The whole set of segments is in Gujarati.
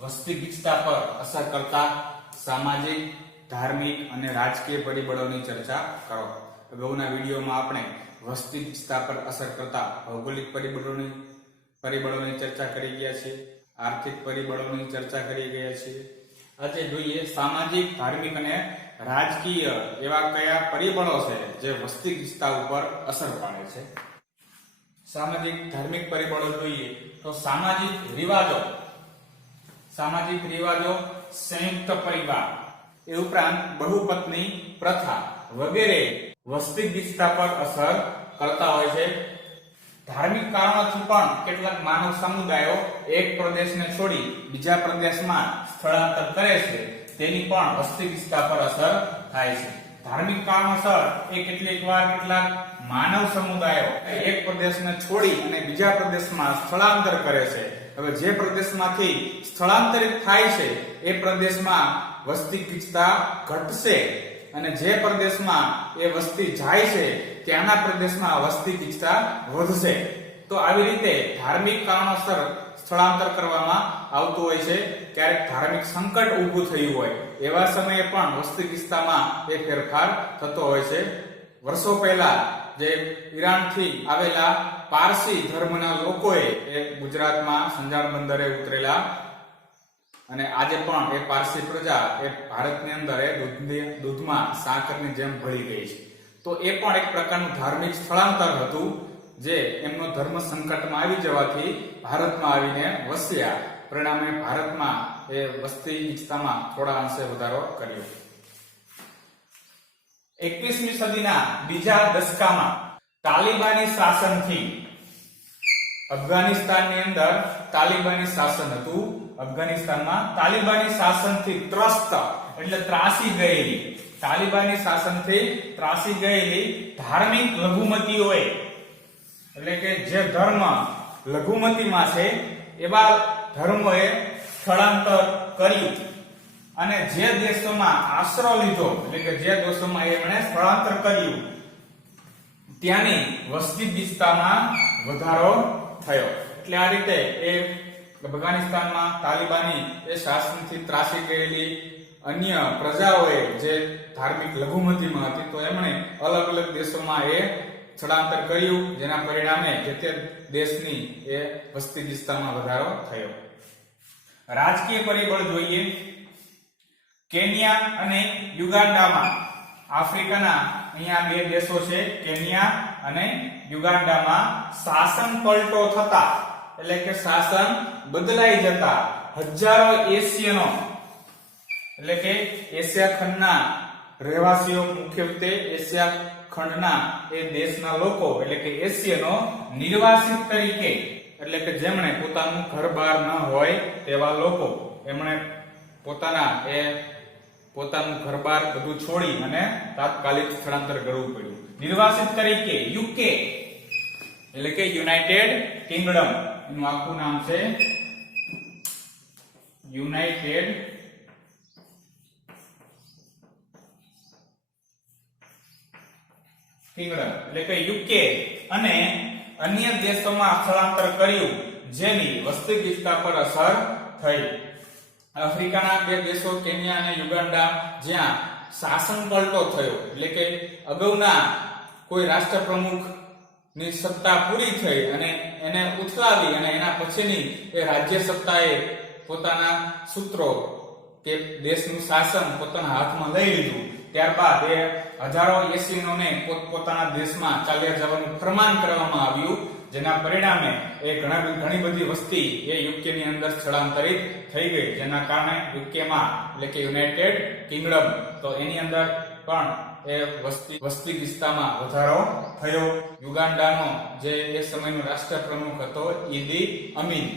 વસ્તી ગીચતા પર અસર કરતા સામાજિક, ધાર્મિક અને રાજકીય પરિબળોની ચર્ચા કરો. અગાઉના વિડીયોમાં આપણે વસ્તી ગીચતા પર અસર કરતા ભૌગોલિક પરિબળોની ચર્ચા કરી ગયા છીએ, આર્થિક પરિબળોની ચર્ચા કરી ગયા છીએ. આજે જોઈએ સામાજિક, ધાર્મિક અને રાજકીય એવા કયા પરિબળો છે જે વસ્તી ગીચતા ઉપર અસર પાડે છે. સામાજિક, ધાર્મિક પરિબળો જોઈએ તો સામાજિક રિવાજો, સંયુક્ત પરિવાર, એ ઉપરાંત બહુપત્ની પ્રથા વગેરે વસ્તી ગીચતા પર અસર કરતા હોય છે. ધાર્મિક કારણોથી પણ કેટલાક માનવ સમુદાયો એક પ્રદેશને છોડી બીજા પ્રદેશમાં સ્થળાંતર કરે છે, તેની પણ વસ્તી ગીચતા પર અસર થાય છે. ધાર્મિક કારણોસર એ કેટલાક માનવ સમુદાયો એક પ્રદેશને છોડી અને બીજા પ્રદેશમાં સ્થળાંતર કરે છે. હવે જે પ્રદેશમાંથી સ્થળાંતરિત થાય છે એ પ્રદેશમાં વસ્તી ગીચતા ઘટશે અને જે પ્રદેશમાં એ વસ્તી જાય છે ત્યાંના પ્રદેશમાં વસ્તી ગીચતા વધશે. તો આવી રીતે ધાર્મિક કારણોસર સ્થળાંતર કરવામાં આવતું હોય છે. ક્યારેક ધાર્મિક સંકટ ઊભું થયું હોય એવા સમયે પણ વસ્તી ગીચતામાં એ ફેરફાર થતો હોય છે. વર્ષો પહેલા જે ઈરાનથી આવેલા પારસી ધર્મના લોકોએ એ ગુજરાતમાં સંજાણ બંદરે ઉતરેલા અને આજે પણ એ પારસી પ્રજા એ ભારતની અંદર એ દૂધમાં સાકરની જેમ ભળી ગઈ છે. તો એ પણ એક પ્રકારનું ધાર્મિક સ્થળાંતર હતું, જે એમનો ધર્મ સંકટમાં આવી જવાથી ભારતમાં આવીને વસ્યા. પરિણામે ભારતમાં એ વસ્તી ગીચતામાં થોડા અંશે વધારો કર્યો. 21મી સદીના બીજા દશકામાં તાલિબાની શાસનથી અફઘાનિસ્તાનની અંદર તાલિબાની શાસન હતું. અફઘાનિસ્તાનમાં તાલિબાની શાસનથી ત્રસ્ત એટલે ત્રાસી ગયેલી, તાલિબાની શાસનથી ત્રાસી ગયેલી ધાર્મિક લઘુમતીઓએ, એટલે કે જે ધર્મ લઘુમતીમાં છે એવા ધર્મોએ સ્થળાંતર કર્યું અને જે દેશોમાં આશરો લીધો, એટલે કે જે દેશોમાં એમણે સ્થળાંતર કર્યું ત્યાંની વસ્તી ગીચતામાં વધારો થયો. એટલે આ રીતે એ અફઘાનિસ્તાનમાં તાલિબાની એ શાસનથી ત્રાસી ગયેલી અન્ય પ્રજાઓએ જે ધાર્મિક લઘુમતીમાં હતી તો એમણે અલગ અલગ દેશોમાં એ સ્થળાંતર કર્યું, જેના પરિણામે જે તે દેશની એ વસ્તી ગીચતામાં વધારો થયો. રાજકીય પરિબળ જોઈએ. કેન્યા અને યુગાન્ડામાં, આફ્રિકાના અહીંયા બે દેશો છે કેન્યા અને યુગાન્ડામાં શાસન પલટો થતા, એટલે કે શાસન બદલાઈ જતા હજારો એશિયનો, એટલે કે એશિયા ખંડના રહેવાસીઓ, મુખ્યત્વે એશિયા ખંડના એ દેશના લોકો, એટલે કે એશિયનો નિર્વાસિત તરીકે, એટલે કે જેમણે પોતાનું ઘર-બાર ન હોય તેવા લોકો, એમણે પોતાનું ઘર-બાર બધું છોડી અને તાત્કાલિક સ્થળાંતર કરવું પડ્યું. નિર્વાસિત તરીકે યુકે, એટલે કે યુનાઇટેડ કિંગડમ, એનું આખું નામ છે યુનાઇટેડ કિંગડમ, એટલે કે યુકે અને અન્ય દેશોમાં સ્થળાંતર કર્યું, જેની વસ્તી ગીચતા પર અસર થઈ. આફ્રિકાના બે દેશો કેન્યા અને યુગાન્ડા, જ્યાં શાસન પલટો થયો, એટલે કે અગાઉના કોઈ રાષ્ટ્રપ્રમુખ ની સત્તા પૂરી થઈ અને એને ઉથલાવી અને એના પછીની એ રાજ્ય સત્તાએ પોતાના સૂત્રો કે દેશનું શાસન પોતાના હાથમાં લઈ લીધું. ત્યારબાદ એ હજારો એશિયનોને પોતાના દેશમાં ચાલ્યા જવાનું ફરમાન કરવામાં આવ્યું, જેના પરિણામે એ ઘણી બધી વસ્તી એ યુકેની અંદર સ્થળાંતરિત થઈ ગઈ, જેના કારણે યુકેમાં, એટલે કે યુનાઇટેડ કિંગડમ, તો એની અંદર પણ એ વસ્તી ગીચતામાં વધારો થયો. યુગાન્ડાનો જે એ સમયનો રાષ્ટ્રપ્રમુખ હતો ઈદી અમીન,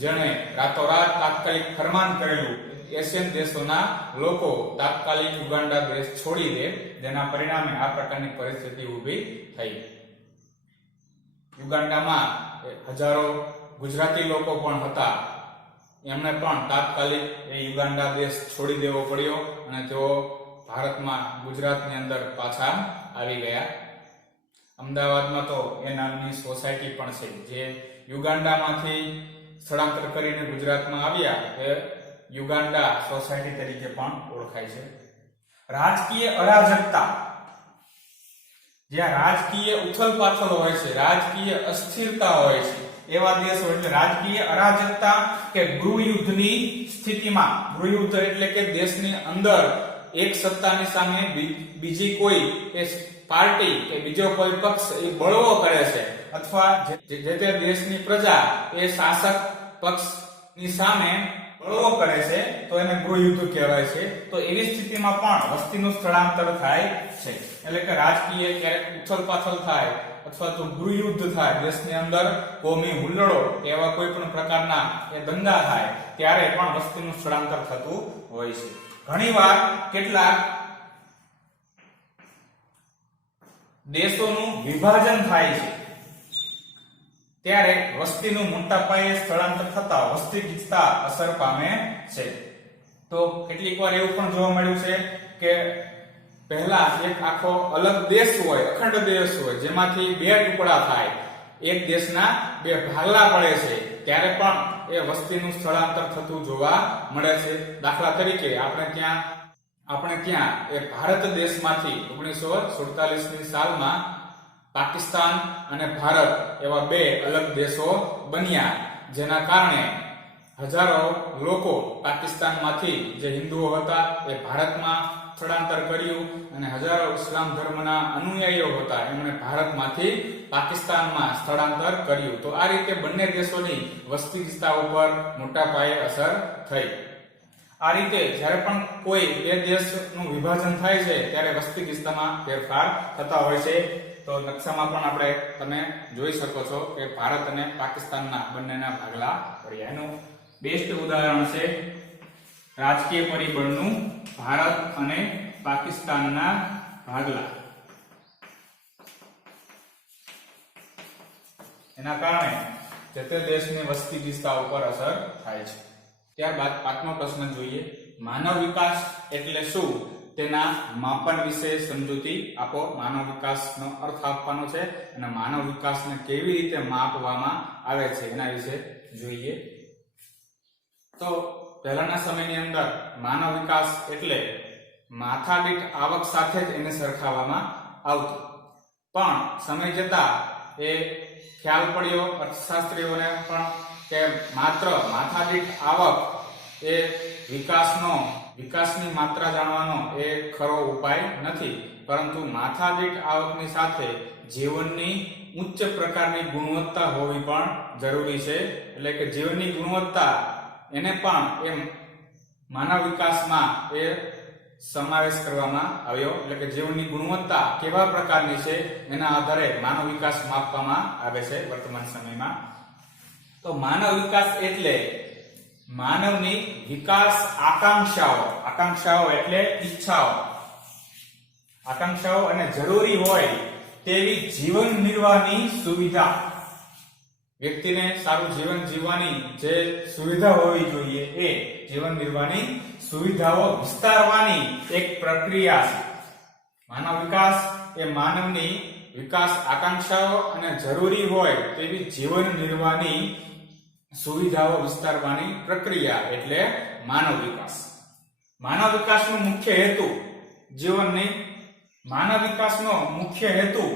જેણે રાતોરાત તાત્કાલિક ફરમાન કરેલું એશિયન દેશોના લોકો તાત્કાલિક યુગાન્ડા દેશ છોડી દે, જેના પરિણામે આ પ્રકારની પરિસ્થિતિ ઊભી થઈ. યુગાન્ડામાં હજારો ગુજરાતી લોકો પણ હતા, એમણે પણ તાત્કાલિક એ યુગાન્ડા દેશ છોડી દેવો પડ્યો અને તેઓ ભારતમાં, ગુજરાતની અંદર પાછા આવી ગયા. અમદાવાદમાં તો એ નામની સોસાયટી પણ છે જે યુગાન્ડામાંથી સ્થળાંતર કરીને ગુજરાતમાં આવ્યા એ યુગાન્ડા સોસાયટી તરીકે પણ ઓળખાય છે. રાજકીય અરાજકતા, જ્યાં રાજકીય ઉથલપાથલ હોય છે, રાજકીય અસ્થિરતા હોય છે, એવા દેશો એટલે રાજકીય અરાજકતા કે ગૃહયુદ્ધની સ્થિતિમાં, ગૃહયુદ્ધ એટલે કે દેશની અંદર એક સત્તાની સામે બીજી કોઈ પાર્ટી કે બીજો કોઈ પક્ષ એ બળવો કરે છે અથવા જે તે દેશની પ્રજા એ શાસક પક્ષની સામે બળવો કરે છે તો એને ગૃહયુદ્ધ કહેવાય છે. તો એવી સ્થિતિમાં પણ વસ્તીનું સ્થળાંતર થાય છે. એટલે કે રાજકીય ક્યારેક ઉથલપાથલ થાય અથવા તો ગૃહયુદ્ધ થાય, દેશની અંદર કોમી હુલ્લડો કે એવા કોઈ પણ પ્રકારના એ દંગા થાય ત્યારે પણ વસ્તીનું સ્થળાંતર થતું હોય છે. ઘણીવાર કેટલાક દેશોનું વિભાજન થાય છે ત્યારે વસ્તીનું મોટા પાયે સ્થળાંતર થતા વસ્તી ગીચતા અસર પામે છે. તો કેટલીક વાર એવું પણ જોવા મળ્યું છે કે પહેલા એક આખો અલગ દેશ હોય, અખંડ દેશ હોય, જેમાંથી બે ટુકડા થાય, એક દેશના બે ભાગલા પડે છે ત્યારે પણ એ વસ્તીનું સ્થળાંતર થતું જોવા મળે છે. દાખલા તરીકે આપણે ત્યાં એ ભારત દેશમાંથી 1947ની સાલમાં પાકિસ્તાન અને ભારત એવા બે અલગ દેશો બન્યા, જેના કારણે હજારો લોકો પાકિસ્તાનમાંથી જે હિન્દુઓ હતા એ ભારતમાં સ્થળાંતર કર્યું અને હજારો ઇસ્લામ ધર્મના અનુયાયીઓ હતા એમણે ભારતમાંથી પાકિસ્તાનમાં સ્થળાંતર કર્યું. તો આ રીતે બંને દેશોની વસ્તી ગીચતા ઉપર મોટા પાયે અસર થઈ. આ રીતે જ્યારે પણ કોઈ બે દેશનું વિભાજન થાય છે ત્યારે વસ્તી ગીચતામાં ફેરફાર થતા હોય છે. તો નકશામાં પણ આપણે તમે જોઈ શકો છો કે ભારત અને પાકિસ્તાનના બંનેના ભાગલા પડ્યા. એનું બેસ્ટ ઉદાહરણ છે રાજકીય પરિબળનું ભારત અને પાકિસ્તાનના ભાગલા. એના કારણે જે તે દેશની વસ્તી ગીચતા ઉપર અસર થાય છે. ત્યારબાદ પાંચમો પ્રશ્ન જોઈએ, માનવ વિકાસ એટલે શું તેના માપન વિશે સમજૂતી આપો. માનવ વિકાસનો અર્થ આપવાનો છે અને માનવ વિકાસને કેવી રીતે માપવામાં આવે છે એના વિશે જોઈએ. તો પહેલાના સમયની અંદર માનવ વિકાસ એટલે માથાદીઠ આવક સાથે જ એને સરખાવવામાં આવતું, પણ સમય જતા એ ખ્યાલ પડ્યો અર્થશાસ્ત્રીઓને પણ કે માત્ર માથાદીઠ આવક એ વિકાસની માત્રા જાણવાનો એ ખરો ઉપાય નથી, પરંતુ માથાદીઠ આવકની સાથે જીવનની ઉચ્ચ પ્રકારની ગુણવત્તા હોવી પણ જરૂરી છે. એટલે કે જીવનની ગુણવત્તા એને પણ એ માનવ વિકાસમાં એ સમાવેશ કરવામાં આવ્યો. એટલે કે જીવનની ગુણવત્તા કેવા પ્રકારની છે એના આધારે માનવ વિકાસ માપવામાં આવે છે વર્તમાન સમયમાં. તો માનવ વિકાસ એટલે માનવની વિકાસ આકાંક્ષાઓ એટલે આકાંક્ષાઓ અને જરૂરી હોય તેવી જીવન નિર્વાહની સુવિધા, વ્યક્તિને સારું જીવન જીવવાની જે સુવિધા હોવી જોઈએ એ જીવન નિર્વાહની સુવિધાઓ વિસ્તારવાની એક પ્રક્રિયા છે. માનવ વિકાસ એ માનવની વિકાસ આકાંક્ષાઓ અને જરૂરી હોય તેવી જીવન નિર્વાહની સુવિધાઓ વિસ્તારવાની પ્રક્રિયા એટલે માનવ વિકાસ. માનવ વિકાસનો મુખ્ય હેતુ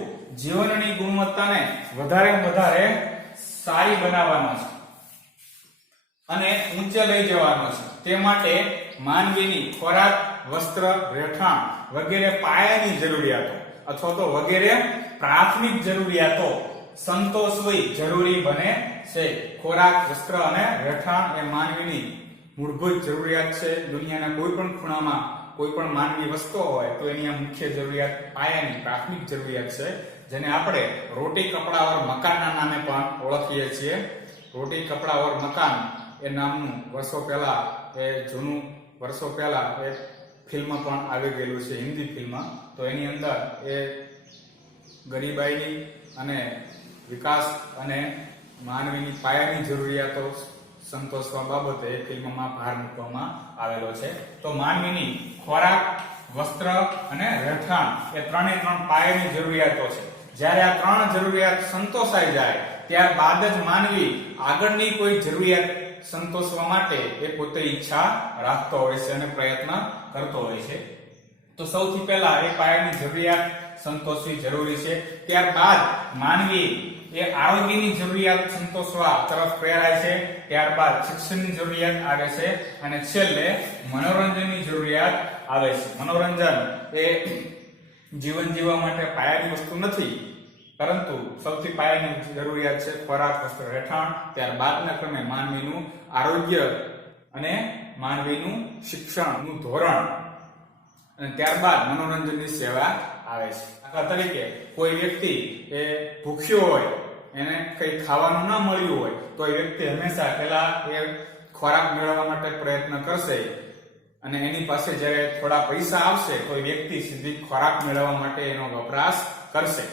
જીવનની ગુણવત્તાને વધારે સારી બનાવવાનો છે અને ઊંચે લઈ જવાનો છે. તે માટે માનવીની ખોરાક, વસ્ત્ર, રહેઠાણ વગેરે પાયાની જરૂરિયાતો અથવા તો વગેરે પ્રાથમિક જરૂરિયાતો સંતોષવી જરૂરી બને છે. ખોરાક, વસ્ત્ર અને રહેઠાણ એ માનવીની મૂળભૂત જરૂરિયાત છે. દુનિયાના કોઈ પણ ખૂણામાં કોઈ પણ માનવી વસતો હોય તો એની આ મુખ્ય જરૂરિયાત, પાયાની પ્રાથમિક જરૂરિયાત છે, જેને આપણે રોટી કપડા ઓર મકાનના નામે પણ ઓળખીએ છીએ. રોટી કપડા ઓર મકાન એ નામનું વર્ષો પહેલા એ ફિલ્મ પણ આવી ગયેલું છે, હિન્દી ફિલ્મ. તો એની અંદર એ ગરીબાઈની અને વિકાસ અને માનવીની પાયાની જરૂરિયાતો સંતોષવા બાબતે એ ફિલ્મમાં ભાર મૂકવામાં આવેલો છે. તો માનવીની ખોરાક, વસ્ત્ર અને રહેઠાણ એ ત્રણે ત્રણ પાયાની જરૂરિયાતો છે. જ્યારે આ ત્રણ જરૂરિયાત સંતોષાઈ જાય ત્યારબાદ જ માનવી આગળની કોઈ જરૂરિયાત સંતોષવા માટે એ પોતે ઈચ્છા રાખતો હોય છે અને પ્રયત્ન કરતો હોય છે. તો સૌથી પહેલા એ પાયાની જરૂરિયાત સંતોષવી જરૂરી છે. ત્યારબાદ માનવી એ આરોગ્યની જરૂરિયાત સંતોષવા તરફ પ્રેરાય છે. ત્યારબાદ શિક્ષણની જરૂરિયાત આવે છે અને છેલ્લે મનોરંજનની જરૂરિયાત આવે છે. મનોરંજન એ જીવન જીવવા માટે પાયાની વસ્તુ નથી, પરંતુ સૌથી પાયાની જરૂરિયાત છે ખોરાક, વસ્ત્ર, રહેઠાણ. ત્યારબાદના ક્રમે માનવીનું આરોગ્ય અને માનવીનું શિક્ષણનું ધોરણ અને ત્યારબાદ મનોરંજનની સેવા આવે છે. દાખલા તરીકે કોઈ વ્યક્તિ એ ભૂખ્યો હોય, એને કંઈ ખાવાનું ના મળ્યું હોય, તો એ વ્યક્તિ હંમેશા પહેલા એ ખોરાક મેળવવા માટે પ્રયત્ન કરશે અને એની પાસે જ્યારે થોડા પૈસા આવશે તો એ વ્યક્તિ સીધી ખોરાક મેળવવા માટે એનો વપરાશ કરશે.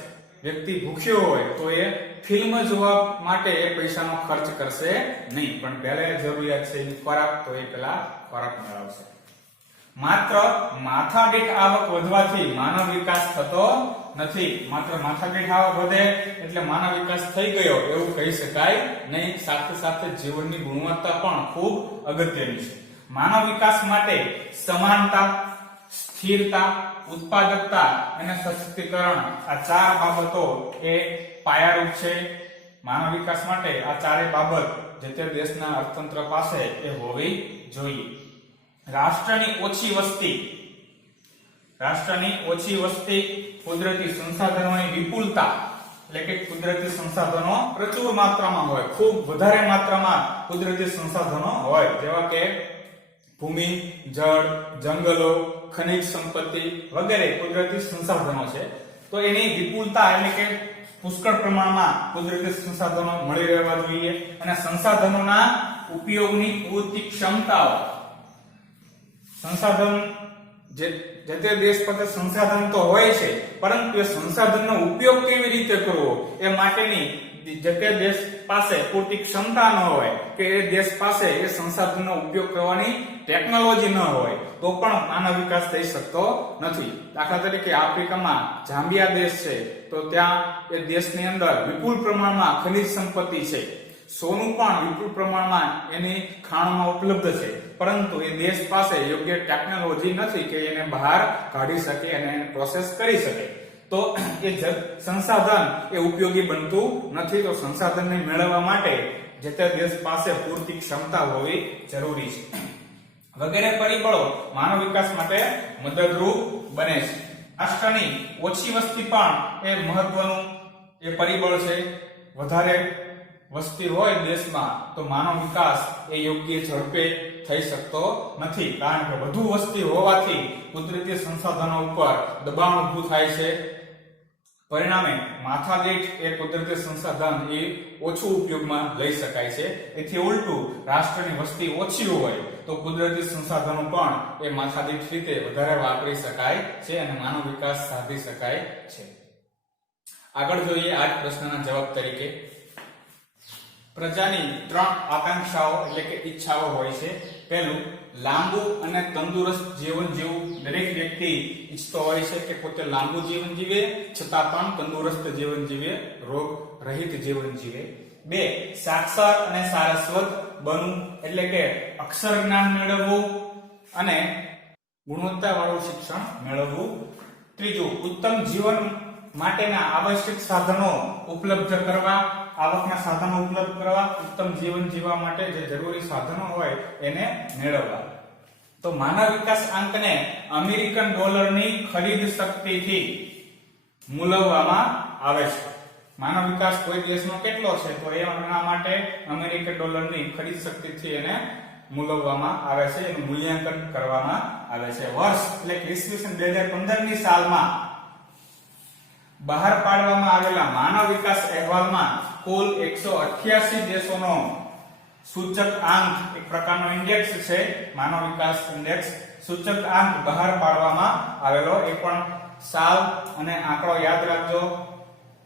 વ્યક્તિ ભૂખ્યો હોય તો એ ફિલ્મ જોવા માટે એ પૈસાનો ખર્ચ કરશે નહીં, પણ પહેલા જરૂરિયાત છે એની ખોરાક, તો એ પહેલા ખોરાક મેળવશે. માત્ર માથાદીઠ આવક વધવાથી માનવ વિકાસ થતો નથી. માત્ર માથાદીઠ આવક વધે એટલે માનવ વિકાસ થઈ ગયો એવું કહી શકાય નહીં. સાથે સાથે જીવનની ગુણવત્તા પણ ખૂબ અગત્યની છે. માનવ વિકાસ માટે સમાનતા, સ્થિરતા, ઉત્પાદકતા અને સશક્તિકરણ આ ચાર બાબતો એ પાયારૂપ છે. માનવ વિકાસ માટે આ ચારેય બાબત જે તે દેશના અર્થતંત્ર પાસે એ હોવી જોઈએ. રાષ્ટ્રની ઓછી વસ્તી, કુદરતી સંસાધનોની વિપુલતા, એટલે કે કુદરતી સંસાધનો પ્રચુર માત્રામાં હોય, ખૂબ વધારે માત્રામાં કુદરતી સંસાધનો હોય, જેવા કે ભૂમિ, જળ, જંગલો, ખનિજ સંપત્તિ વગેરે કુદરતી સંસાધનો છે. તો એની વિપુલતા એટલે કે પુષ્કળ પ્રમાણમાં કુદરતી સંસાધનો મળી રહેવા જોઈએ અને સંસાધનોના ઉપયોગની પૂરતી ક્ષમતાઓ. સંસાધન જે તે દેશ પાસે સંસાધન તો હોય છે, પરંતુ એ સંસાધનનો ઉપયોગ કેવી રીતે કરવો એ માટેની જે તે દેશ પાસે પૂરતી ક્ષમતા ન હોય કે એ દેશ પાસે એ સંસાધનનો ઉપયોગ કરવાની ટેકનોલોજી ન હોય તો પણ માનવ વિકાસ થઈ શકતો નથી. દાખલા તરીકે આફ્રિકામાં જામ્બિયા દેશ છે, તો ત્યાં એ દેશની અંદર વિપુલ પ્રમાણમાં ખનિજ સંપત્તિ છે. સોનું પણ વિપુલ પ્રમાણમાં એની ખાણોમાં ઉપલબ્ધ છે, પરંતુ એ દેશ પાસે યોગ્ય ટેકનોલોજી નથી કે એને બહાર કાઢી શકે અને એને પ્રોસેસ કરી શકે. તો એ સંસાધન એ ઉપયોગી બનતું નથી. તો સંસાધનને મેળવવા માટે જે તે દેશ પાસે પૂરતી ક્ષમતા હોવી જરૂરી છે. વગેરે પરિબળો માનવ વિકાસ માટે મદદરૂપ બને છે. રાષ્ટ્રની ઓછી વસ્તી પણ એ મહત્વનું એ પરિબળ છે. વધારે વસ્તી હોય દેશમાં તો માનવ વિકાસ એ યોગ્ય ઝડપે થઈ શકતો નથી, કારણ કે વધુ વસ્તી હોવાથી કુદરતી સંસાધનો ઉપર દબાણ ઊભું થાય છે. પરિણામે માથાદીઠ એ કુદરતી સંસાધન એ ઓછું ઉપયોગમાં લઈ શકાય છે. એથી ઉલટું રાષ્ટ્રની વસ્તી ઓછી હોય તો કુદરતી સંસાધનો પણ એ માથાદીઠ રીતે વધારે વાપરી શકાય છે અને માનવ વિકાસ સાધી શકાય છે. આગળ જોઈએ આ જ પ્રશ્નના જવાબ તરીકે. પ્રજાની 3 આકાંક્ષાઓ એટલે કે ઈચ્છાઓ હોય છે. પહેલું, લાંબુ અને તંદુરસ્ત જીવન જીવવું. દરેક વ્યક્તિ ઈચ્છતો હોય છે કે પોતે લાંબુ જીવન જીવે છતાં પણ તંદુરસ્ત જીવન જીવે, રોગ રહિત જીવન જીવે. 2, સાક્ષર અને સારસ્વત બનવું, એટલે કે અક્ષર જ્ઞાન મેળવવું અને ગુણવત્તાવાળું શિક્ષણ મેળવવું. 3, ઉત્તમ જીવન માટેના આવશ્યક સાધનો ઉપલબ્ધ કરવા, આવકના સાધનો ઉપલબ્ધ કરવા, ઉત્તમ જીવન જીવવા માટે જે જરૂરી સાધનો હોય એને મેળવવા. તો માનવ વિકાસ આંકને અમેરિકન ડોલરની ખરીદ શક્તિથી મૂલવવામાં આવે છે. માનવ વિકાસ કોઈ દેશનો કેટલો છે તો એના માટે અમેરિકન ડોલરની ખરીદ શક્તિથી એને મૂલવવામાં આવે છે, એનું મૂલ્યાંકન કરવામાં આવે છે. વર્ષ એટલે કે ઈસવીસન 2015 ની સાલમાં બહાર પાડવામાં આવેલા માનવ વિકાસ અહેવાલમાં કુલ 188 દેશોનો સૂચક આંક, એક પ્રકારનો ઇન્ડેક્સ છે, માનવ વિકાસ ઇન્ડેક્સ સૂચક આંક બહાર પાડવામાં આવેલો. એ પણ સાલ અને આંકડો યાદ રાખજો.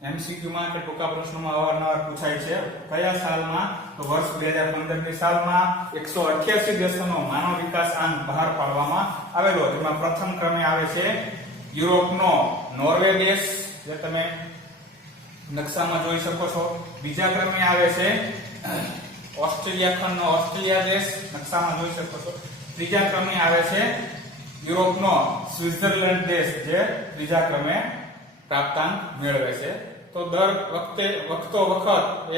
એમસીક્યુ માં કે ટૂંકા પ્રશ્નોમાં અવારનવાર પૂછાય છે. કયા સાલમાં? તો વર્ષ 2015 ની સાલમાં 188 દેશોનો માનવ વિકાસ આંક બહાર પાડવામાં આવેલો. જેમાં પ્રથમ ક્રમે આવે છે યુરોપનો નોર્વે દેશ, જે તમે નકશામાં જોઈ શકો છો. બીજા ક્રમે આવે છે ઓસ્ટ્રેલિયા ખંડનો ઓસ્ટ્રેલિયા દેશ, નકશામાં જોઈ શકો છો. ત્રીજા ક્રમે આવે છે યુરોપનો સ્વિટ્ઝરલેન્ડ દેશ, જે ત્રીજા ક્રમે પ્રાપ્તાંક મેળવે છે. તો દર વખત એ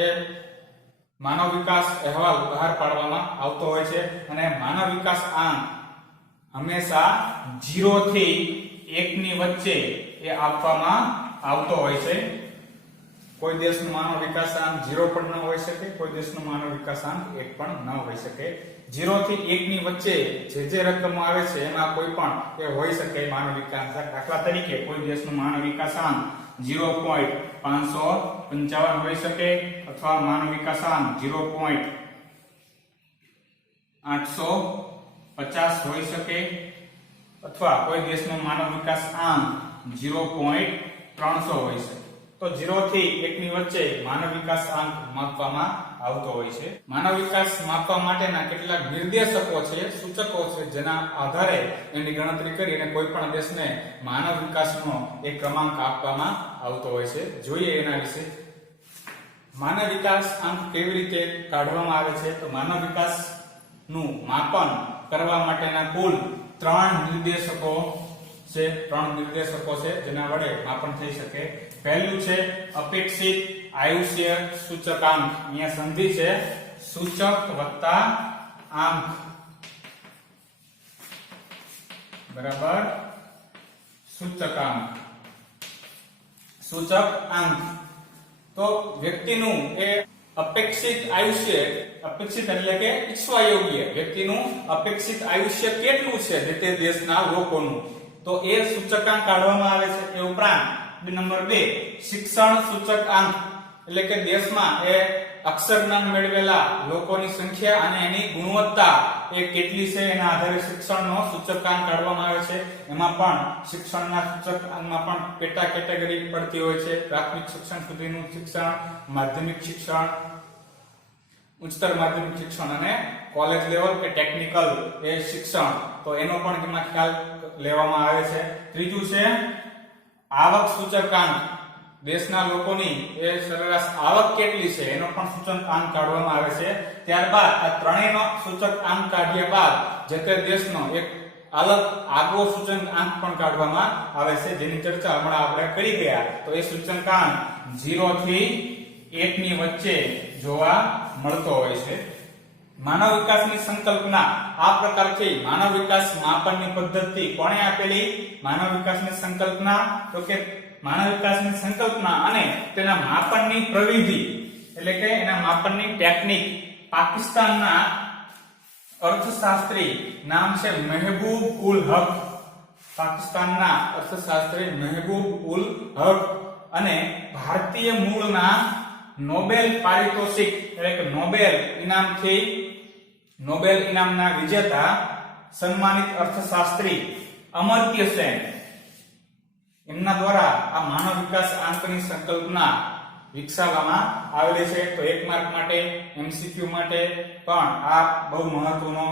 માનવ વિકાસ અહેવાલ બહાર પાડવામાં આવતો હોય છે અને માનવ વિકાસ આંક હંમેશા 0 થી 1 ની વચ્ચે એ આપવામાં આવતો હોય છે. કોઈ દેશનો માનવ વિકાસાંક 0 પણ ન હોઈ શકે, કોઈ દેશનો માનવ વિકાસાંક 1 પણ ન હોઈ શકે. 0 થી 1 ની વચ્ચે જે રકમ આવે છે એમાં કોઈ પણ એ હોઈ શકે માનવ વિકાસાંક. દાખલા તરીકે કોઈ દેશનો માનવ વિકાસાંક 0.555 હોઈ શકે અથવા માનવ વિકાસાંક 0.850 હોઈ શકે અથવા કોઈ દેશનો માનવ વિકાસાંક 0.300 હોઈ શકે. તો 0 થી 1 ની વચ્ચે માનવ વિકાસ આંક માપવામાં આવતો હોય છે. માનવ વિકાસ માપવા માટેના કેટલાક નિર્દેશકો છે, સૂચકો છે, જેના આધારે એની ગણતરી કરી અને કોઈ પણ દેશને માનવ વિકાસનો એક ક્રમાંક આપવામાં આવતો હોય છે. જોઈએ એના વિશે. માનવ વિકાસ આંક કેવી રીતે કાઢવામાં આવે છે? તો માનવ વિકાસ નું માપન કરવા માટેના કુલ 3 નિર્દેશકો છે જેના વડે માપન થઈ શકે. પહેલું છે અપેક્ષિત આયુષ્ય સૂચકાંક. અહીંયા સંધિ છે સૂચક વત્તા આંક બરાબર સૂચકાંક. સૂચક આંક તો વ્યક્તિનું એ અપેક્ષિત આયુષ્ય, અપેક્ષિત એટલે કે ઈચ્છવા યોગ્ય વ્યક્તિનું અપેક્ષિત આયુષ્ય કેટલું છે જે તે દેશના લોકોનું, તો એ સૂચકાંક કાઢવામાં આવે છે. એ ઉપરાંત નંબર 2 શિક્ષણ સૂચકાંક એટલે કે દેશમાં એ અક્ષર જ્ઞાન મેળવેલા લોકોની સંખ્યા અને એની ગુણવત્તા એ કેટલી છે એના આધારે શિક્ષણનો સૂચકાંક કાઢવામાં આવે છે. એમાં પણ શિક્ષણના સૂચકાંકમાં પણ પેટા કેટેગરી પડતી હોય છે. પ્રાથમિક શિક્ષણ સુધીનું શિક્ષણ, માધ્યમિક શિક્ષણ, ઉચ્ચતર માધ્યમિક શિક્ષણ અને કોલેજ લેવલ કે ટેકનિકલ એ શિક્ષણ, તો એનો પણ એમાં ખ્યાલ લેવામાં આવે છે. ત્રીજું છે આવક સૂચકાંક. દેશના લોકોની એ સરેરાશ આવક કેટલી છે એનો પણ સૂચકાંક કાઢવામાં આવે છે. ત્યારબાદ આ ત્રણેયનો સૂચકાંક કાઢ્યા બાદ જે તે દેશનો એક અલગ આગવો સૂચકાંક પણ કાઢવામાં આવે છે, જેની ચર્ચા હમણાં આપણે કરી ગયા. તો એ સૂચકાંક 0 થી 1 ની વચ્ચે જોવા મળતો હોય છે. માનવ વિકાસની સંકલ્પના આ પ્રકારથી માનવ વિકાસ માપનની પદ્ધતિ કોણે આપેલી? માનવ વિકાસની સંકલ્પના, તો કે માનવ વિકાસની સંકલ્પના અને તેના માપનની પ્રવિધિ એટલે કે એના માપનની ટેકનિક પાકિસ્તાનના અર્થશાસ્ત્રી નામ છે મહેબૂબ ઉલ હક. પાકિસ્તાનના અર્થશાસ્ત્રી મહેબૂબ ઉલ હક અને ભારતીય મૂળના નોબેલ પારિતોષિક એટલે કે નોબેલ ઇનામના વિજેતા સન્માનિત અર્થશાસ્ત્રી અમર્ત્ય સેન, એમના દ્વારા આ માનવ વિકાસ આંકની સંકલ્પના વિકસાવવામાં આવેલી છે. તો 1 માર્ક માટે, એમસીક્યુ માટે પણ આ બહુ મહત્વનો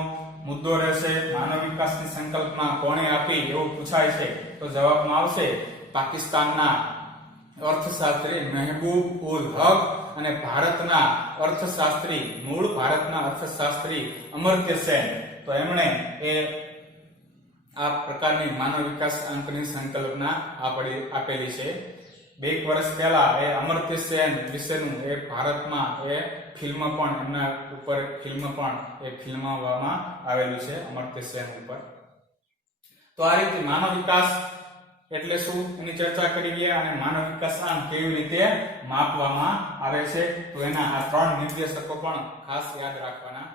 મુદ્દો રહેશે. માનવ વિકાસની સંકલ્પના કોણે આપી એવું પૂછાય છે તો જવાબમાં આવશે પાકિસ્તાનના અર્થશાસ્ત્રી મહેબૂબ ઉલ હક અને ભારતના અર્થશાસ્ત્રી અમર્ત્ય સેન. તો એમણે એ આ પ્રકારની માનવ વિકાસ આંકની સંકલ્પના આપેલી છે. 2 વર્ષ પહેલા એ અમર્ત્ય સેન વિશેનું એ ભારતમાં એ ફિલ્મ પણ એમના ઉપર ફિલ્મવામાં આવેલું છે અમર્ત્ય સેન ઉપર. તો આ રીતે માનવ વિકાસ એટલે શું એની ચર્ચા કરી ગયા અને માનવ વિકાસ આંક કેવી રીતે માપવામાં આવે છે તો એના આ 3 નિર્દેશકો પણ ખાસ યાદ રાખવાના